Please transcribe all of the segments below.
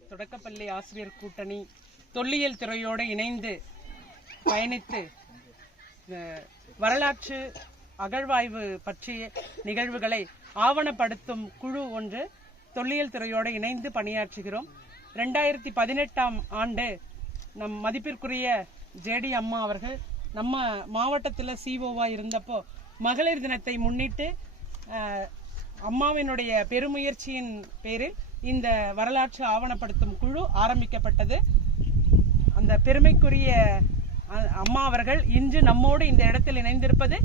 தொடக்கப்பள்ளி ஆசிரியர் கூட்டணி தொல்லியல் துறையோடு இணைந்து பயணித்து வரலாற்று அகழ்வாய்வு பற்றிய நிகழ்வுகளை ஆவணப்படுத்தும் குழு ஒன்று தொல்லியல் துறையோடு இணைந்து பணியாற்றுகிறோம். ரெண்டாயிரத்தி பதினெட்டாம் ஆண்டு நம் மதிப்பிற்குரிய ஜேடி அம்மா அவர்கள் நம்ம மாவட்டத்தில் சிஓவாக இருந்தப்போ மகளிர் தினத்தை முன்னிட்டு அஹ், அம்மாவினுடைய பெருமுயற்சியின் பேரில் இந்த வரலாற்று ஆவணப்படுத்தும் குழு ஆரம்பிக்கப்பட்டது. அந்த பெருமைக்குரிய அம்மா அவர்கள் இன்று நம்மோடு இந்த இடத்தில் இணைந்திருப்பது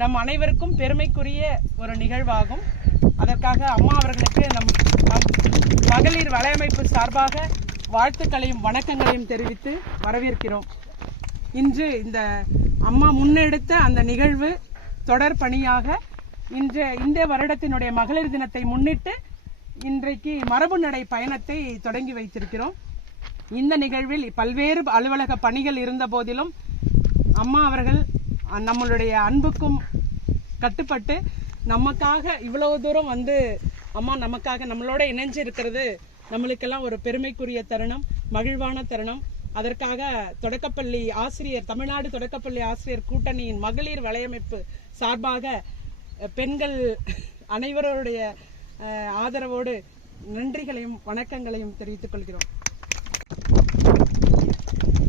நம் அனைவருக்கும் பெருமைக்குரிய ஒரு நிகழ்வாகும். அதற்காக அம்மா அவர்களுக்கு நம் நம் மகளிர் வலையமைப்பு சார்பாக வாழ்த்துக்களையும் வணக்கங்களையும் தெரிவித்து வரவேற்கிறோம். இன்று இந்த அம்மா முன்னெடுத்த அந்த நிகழ்வு தொடர் பணியாக இன்று இந்த வருடத்தினுடைய மகளிர் தினத்தை முன்னிட்டு இன்றைக்கு மரபு நடை பயணத்தை தொடங்கி வைத்திருக்கிறோம். இந்த நிகழ்வில் பல்வேறு அலுவலக பணிகள் இருந்த போதிலும் அம்மா அவர்கள் நம்மளுடைய அன்புக்கும் கட்டுப்பட்டு நமக்காக இவ்வளவு தூரம் வந்து அம்மா நமக்காக நம்மளோட இணைஞ்சு இருக்கிறது நம்மளுக்கெல்லாம் ஒரு பெருமைக்குரிய தருணம் மகிழ்வான தருணம். அதற்காக தொடக்கப்பள்ளி ஆசிரியர் தமிழ்நாடு தொடக்கப்பள்ளி ஆசிரியர் கூட்டணியின் மகளிர் வலையமைப்பு சார்பாக பெண்கள் அனைவருடைய ஆதரவோடு நன்றிகளையும் வணக்கங்களையும் தெரிவித்துக் கொள்கிறோம்.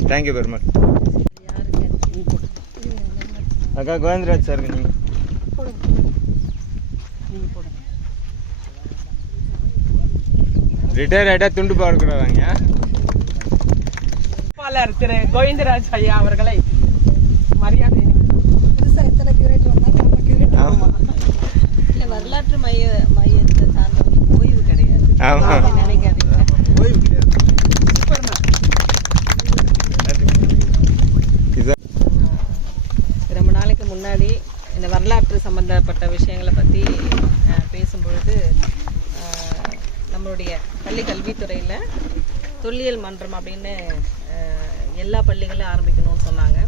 தேங்க்யூ வெரி மச் அக்கா கோவிந்தராஜ் சார் நீங்கள் ரிட்டையர் ஆகிட்டா துண்டு வேட்பாளர் திரு கோவிந்தராஜ் ஐயா அவர்களை மரியாதை புதுசா எத்தனை கியூரேட் வந்தாலும் நம்ம கியூரேட் ஆமாம் இல்ல வரலாற்று மைய மையத்தை சார்ந்தவங்களுக்கு ஓய்வு கிடையாது ஆமாம் ரொம்ப நாளைக்கு முன்னாடி இந்த வரலாற்று சம்பந்தப்பட்ட விஷயங்களை பற்றி பேசும்பொழுது நம்மளுடைய பள்ளி கல்வித்துறையில் தொல்லியல் மன்றம் அப்படின்னு எல்லா பள்ளிகளையும் ஆரம்பிக்கணும்னு சொன்னாங்க.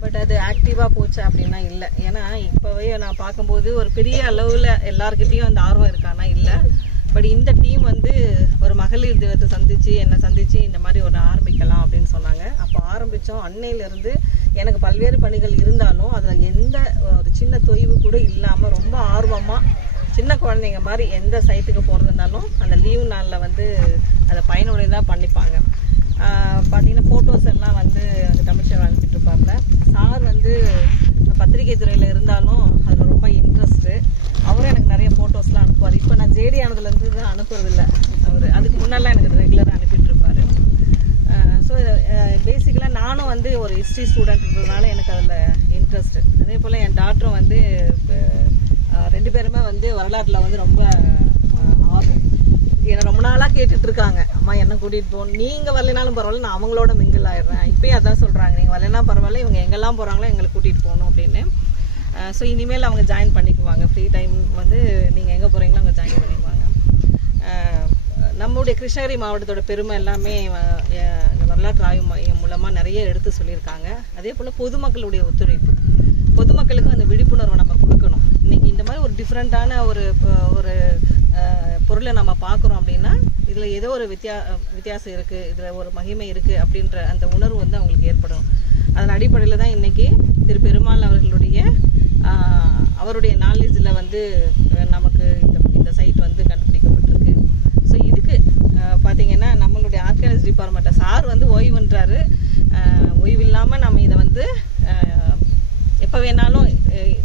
பட் அது ஆக்டிவாக போச்சு அப்படின்னா இல்லை. ஏன்னா இப்போவே நான் பார்க்கும்போது ஒரு பெரிய அளவில் எல்லாருக்கிட்டேயும் அந்த ஆர்வம் இருக்கானா இல்லை. பட் இந்த டீம் வந்து ஒரு மகளிர் தினத்தை சந்திச்சு என்னை சந்திச்சு இந்த மாதிரி ஒன்று ஆரம்பிக்கலாம் அப்படின்னு சொன்னாங்க. அப்போ ஆரம்பித்தோம் அன்னையிலேருந்து எனக்கு பல்வேறு பணிகள் இருந்தாலும் அதில் எந்த ஒரு சின்ன தொய்வு கூட இல்லாமல் ரொம்ப ஆர்வமாக சின்ன குழந்தைங்க மாதிரி எந்த சைட்டுக்கு போகிறதுனாலும் அந்த லீவ் நாளில் வந்து அதை பயனுடையதாக பண்ணிப்பாங்க. பார்த்தீங்கன்னா ஃபோட்டோஸ் எல்லாம் வந்து அந்த தமிழ்ச்சர் அனுப்பிட்டு இருப்பாப்புல சார் வந்து பத்திரிகை துறையில் இருந்தாலும் அதில் ரொம்ப இன்ட்ரெஸ்ட்டு அவரும் எனக்கு நிறைய ஃபோட்டோஸ்லாம் அனுப்புவார் இப்போ நான் ஜேடி ஆனதுலேருந்து தான் அனுப்புறதில்ல. அவர் அதுக்கு முன்னெல்லாம் எனக்கு ரெகுலராக அனுப்பிட்டு இருப்பாரு ஸோ பேசிக்கலாக நானும் வந்து ஒரு ஹிஸ்ட்ரி ஸ்டூடெண்ட்ன்றதுனால எனக்கு அதில் இன்ட்ரெஸ்ட் அதே போல் என் டாக்டரும் வந்து இப்போ ரெண்டு பேருமே வந்து வரலாற்றில் வந்து ரொம்ப ஆர்வம். என்னை ரொம்ப நாளாக கேட்டுட்டு இருக்காங்க அம்மா என்ன கூட்டிகிட்டு போகணும் நீங்கள் வரலைனாலும் பரவாயில்ல நான் அவங்களோட மிங்கிள் ஆயிடுறேன். இப்போயும் அதான் சொல்கிறாங்க நீங்கள் வரலைனா பரவாயில்ல இவங்க எங்கெல்லாம் போகிறாங்களோ எங்களை கூட்டிகிட்டு போகணும் அப்படின்னு. ஸோ இனிமேல் அவங்க ஜாயின் பண்ணிக்குவாங்க. ஃப்ரீ டைம் வந்து நீங்கள் எங்கே போகிறீங்களோ அங்கே ஜாயின் பண்ணி நம்மளுடைய கிருஷ்ணகிரி மாவட்டத்தோட பெருமை எல்லாமே வரலாற்று ஆய்வு மையம் மூலமாக நிறைய எடுத்து சொல்லியிருக்காங்க. அதே போல் பொதுமக்களுடைய ஒத்துழைப்பு. பொதுமக்களுக்கு அந்த விழிப்புணர்வை நம்ம கொடுக்கணும். இன்னைக்கு இந்த மாதிரி ஒரு டிஃப்ரெண்ட்டான ஒரு ஒரு பொருளை நம்ம பார்க்குறோம் அப்படின்னா இதில் ஏதோ ஒரு வித்தியா வித்தியாசம் இருக்குது இதில் ஒரு மகிமை இருக்குது அப்படின்ற அந்த உணர்வு வந்து அவங்களுக்கு ஏற்படும். அதன் அடிப்படையில் தான் இன்னைக்கு திரு பெருமாள் அவர்களுடைய அவருடைய நாலேஜில் வந்து நமக்கு இந்த இந்த சைட் வந்து கண்டுபிடிக்கப்பட்டிருக்கு ஸோ இதுக்கு அஹ், பார்த்தீங்கன்னா நம்மளுடைய ஆர்கனைஸ் டிபார்ட்மெண்ட்டை சார் வந்து ஓய்வுன்றாரு ஓய்வு இல்லாமல் நம்ம இதை வந்து எப்போ வேணாலும்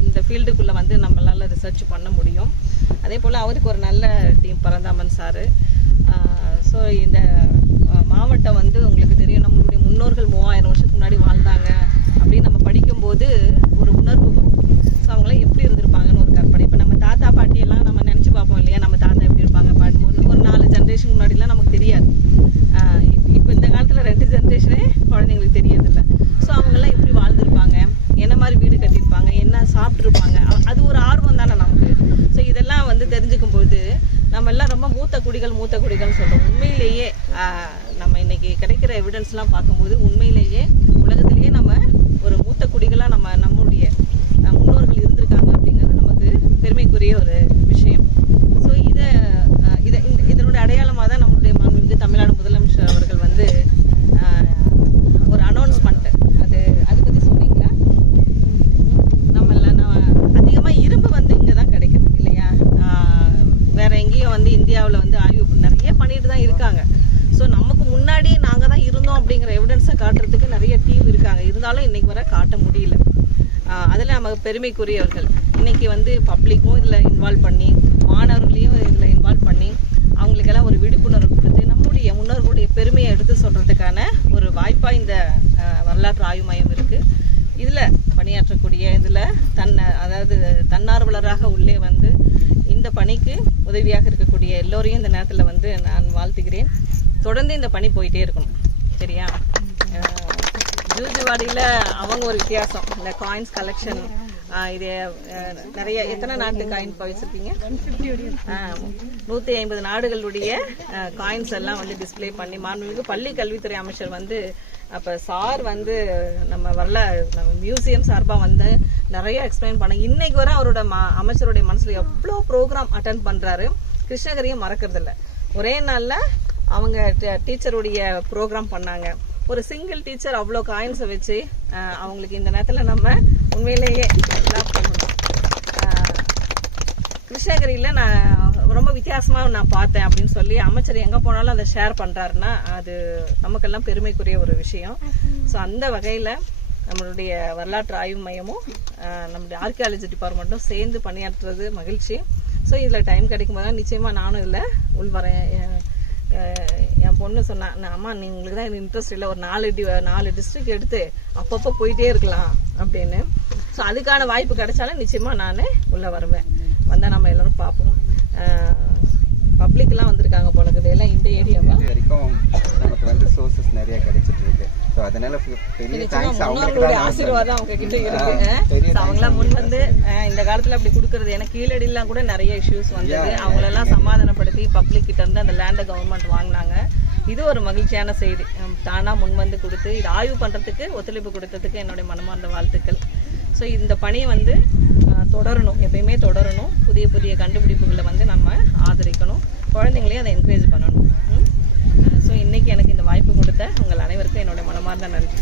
இந்த ஃபீல்டுக்குள்ளே வந்து நம்மளால் ரிசர்ச் பண்ண முடியும். அதே போல் அவருக்கு ஒரு நல்ல டீம் பரந்தாமன் சாரு. ஸோ இந்த மாவட்டம் வந்து உங்களுக்கு தெரியும் நம்மளுடைய முன்னோர்கள் மூவாயிரம் வருஷத்துக்கு முன்னாடி வாழ்ந்தாங்க. அப்படின்னு நம்ம படிக்கும்போது ஒரு உணர்வு வரும். ஸோ அவங்களாம் எப்படி இருந்திருப்பாங்க ஒரு கற்பனை இப்போ நம்ம தாத்தா பாட்டியெல்லாம் நம்ம நினச்சி பார்ப்போம் இல்லையா நம்ம தாத்தா எப்படி இருப்பாங்க பாடும்போது ஒரு நாலு ஜென்ரேஷன் முன்னாடிலாம் நமக்கு தெரியாது இப்போ இந்த காலத்தில் ரெண்டு ஜென்ரேஷனே குழந்தைங்களுக்கு தெரியறதில்ல ஸோ அவங்கெல்லாம் எப்படி வாழ்ந்திருப்பாங்க என்ன மாதிரி வீடு கட்டியிருப்பாங்க என்ன சாப்பிட்ருப்பாங்க அ- அது ஒரு ஆர்வம் தானே நமக்கு ஸோ இதெல்லாம் வந்து தெரிஞ்சுக்கும் போது நம்ம எல்லாம் ரொம்ப மூத்த குடிகள் மூத்த குடிகள்னு சொல்கிறோம் உண்மையிலேயே நம்ம இன்னைக்கு கிடைக்கிற எவிடன்ஸ்லாம் பார்க்கும்போது உண்மையிலேயே உலகத்திலேயே நம்ம ஒரு மூத்த குடிகளாக நம்ம நம்முடைய முன்னோர்கள் இருந்திருக்காங்க அப்படிங்கிறது நமக்கு பெருமைக்குரிய ஒரு விஷயம். ஸோ இதை இதை இந்த இதனுடைய அடையாளமாக தான் நம்மளுடைய மாண்புமிகு தமிழ்நாடு அவர்கள் வந்து அதில் நம்ம பெருமைக்குரியவர்கள். இன்றைக்கி வந்து பப்ளிக்கும் இதில் இன்வால்வ் பண்ணி மாணவர்களையும் இதில் இன்வால்வ் பண்ணி அவங்களுக்கெல்லாம் ஒரு விழிப்புணர்வு கொடுத்து நம்முடைய முன்னோர்களுடைய பெருமையை எடுத்து சொல்கிறதுக்கான ஒரு வாய்ப்பாக இந்த வரலாற்று ஆய்வு மையம் இருக்குது இதில் பணியாற்றக்கூடிய இதில் தன்னை அதாவது தன்னார்வலராக உள்ளே வந்து இந்த பணிக்கு உதவியாக இருக்கக்கூடிய எல்லோரையும் இந்த நேரத்தில் வந்து நான் வாழ்த்துகிறேன். தொடர்ந்து இந்த பணி போயிட்டே இருக்கணும். சரியா? ஜூஜுவாடியில் அவங்க ஒரு வித்தியாசம். இந்த காயின்ஸ் கலெக்ஷன் இது நிறைய எத்தனை நாட்டு காயின் வச்சுருக்கீங்க? நூற்றி ஐம்பது நாடுகளுடைய காயின்ஸ் எல்லாம் வந்து டிஸ்ப்ளே பண்ணி மாண்புமிகு பள்ளி கல்வித்துறை அமைச்சர் வந்து அப்போ சார் வந்து நம்ம வரல நம்ம மியூசியம் சார்பாக வந்து நிறைய எக்ஸ்பிளைன் பண்ண இன்னைக்கு வரை அவரோட ம அமைச்சருடைய மனசில் எவ்வளோ ப்ரோக்ராம் அட்டன் பண்ணுறாரு கிருஷ்ணகிரியை மறக்கறதில்ல. ஒரே நாளில் அவங்க டீச்சருடைய ப்ரோக்ராம் பண்ணாங்க. ஒரு சிங்கிள் டீச்சர் அவ்வளோ காயின்ஸை வச்சு அவங்களுக்கு இந்த நேரத்தில் நம்ம உண்மையிலேயே பண்ணணும். கிருஷ்ணகிரியில் நான் ரொம்ப வித்தியாசமாக நான் பார்த்தேன் அப்படின்னு சொல்லி அமைச்சர் எங்கே போனாலும் அதை ஷேர் பண்ணுறாருன்னா அது நமக்கெல்லாம் பெருமைக்குரிய ஒரு விஷயம். ஸோ அந்த வகையில் நம்மளுடைய வரலாற்று ஆய்வு மையமும் நம்முடைய நம்மளுடைய ஆர்கியாலஜி டிபார்ட்மெண்ட்டும் சேர்ந்து பணியாற்றுறது மகிழ்ச்சி. ஸோ இதில் டைம் கிடைக்கும் போது நிச்சயமாக நானும் இல்லை உள்வரேன் என் பொண்ணு சொன்னான் "நான் அம்மா நீ உங்களுக்கு தான் இன்ட்ரெஸ்ட் இல்லை. ஒரு நாலு டி நாலு டிஸ்ட்ரிக்ட் எடுத்து அப்பப்போ போயிட்டே இருக்கலாம் அப்படின்னு. ஸோ அதுக்கான வாய்ப்பு கிடைச்சாலும் நிச்சயமாக நான் உள்ளே வருவேன். வந்தால் நம்ம எல்லோரும் பார்ப்போம் பப்ளிக்லாம் வந்திருக்காங்க போல இருக்குது எல்லாம் இந்த ஏரியாவா இது வரைக்கும் நமக்கு வந்து சோர்சஸ் நிறைய கிடைச்சிட்டு இருக்கு ஸோ அதனால பெ- பெரிய முன்னோர்களுடைய ஆசீர்வாதம் அவங்க கிட்ட இருக்கு. அவங்களாம் முன் வந்து இந்த காலத்துல அப்படி கொடுக்கறது. எனக்கு கீழடிலாம் கூட நிறைய இஷ்யூஸ் வந்தது. அவங்களெல்லாம் சமாதானப்படுத்தி பப்ளிக் கிட்ட இருந்து அந்த லேண்டை கவர்மெண்ட் வாங்கினாங்க. இது ஒரு மகிழ்ச்சியான செய்தி. தானா முன் வந்து கொடுத்து இது ஆய்வு பண்றதுக்கு ஒத்துழைப்பு கொடுத்ததுக்கு என்னுடைய மனமார்ந்த வாழ்த்துக்கள். ஸோ இந்த பணி வந்து தொடரணும். எப்பயுமே தொடரணும். புதிய புதிய கண்டுபிடிப்புகளை வந்து நம்ம ஆதரிக்கணும். குழந்தைங்களையும் அதை என்கரேஜ் பண்ணணும். இன்னைக்கு எனக்கு இந்த வாய்ப்பு கொடுத்த உங்கள் அனைவருக்கும் என்னோட மனமார்ந்த நன்றி.